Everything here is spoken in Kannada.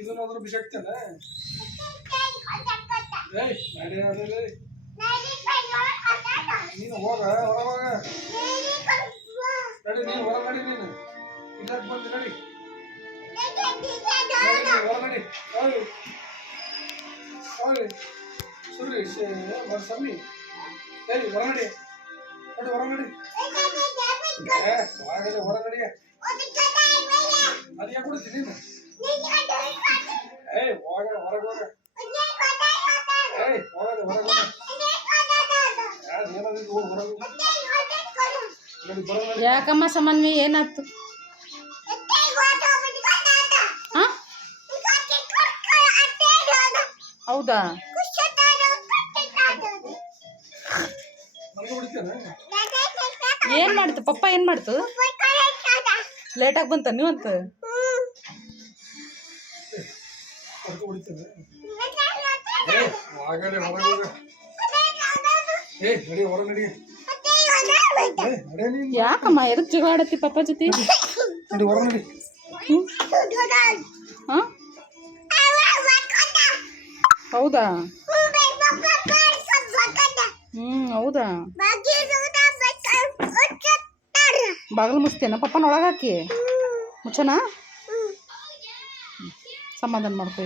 ಇದನ್ನಾದ್ರೂ ಬಿಸಾಕ್ತೇನೆ. ನೀನು ಹೋಗ ಹೊರಗ ನಡಿ, ನೀನು ಹೊರ ನಡಿ, ನೀನು ಇಲ್ಲ ಬಂದು ನಡಿ ಹೊರ ನಡಿ. ಸುರ್ರಿ ಸಮ್ಮಿ ಹೇಳಿ ಹೊರ ನಡಿ, ನಡಿ ಹೊರ ನಡಿ, ಹೊರ ನಡಿ. ಅದು ಯಾಕೆ ಕೊಡ್ತೀನಿ ನೀನು? ಹೋಗ ಹೊರಗೆ ಹೋಗ, ಹೋಗದೆ ಹೊರಗೆ ಹೋಗ. ಯಾಕಮ್ಮ ಸಮನ್ವಿ ಏನಾಯ್ತು? ಹೌದಾ? ಏನ್ ಮಾಡ್ತು ಪಪ್ಪ? ಏನ್ ಮಾಡ್ತು? ಲೇಟಾಗಿ ಬಂತ ನೀವಂತ? ಯಾಕಮ್ಮ ಎದಕ್ ಜಗಳ ಆಡತ್ತಿ ಪಪ್ಪ ಜೊತೆ? ಹೌದಾ? ಹೌದಾ? ಬಾಗಿಲು ಮುಚ್ತೇನ ಪಪ್ಪನ ಒಳಗಾಕಿ? ಮುಚ್ಚನಾ? ಸಮಾಧಾನ ಮಾಡ್ಕೊ.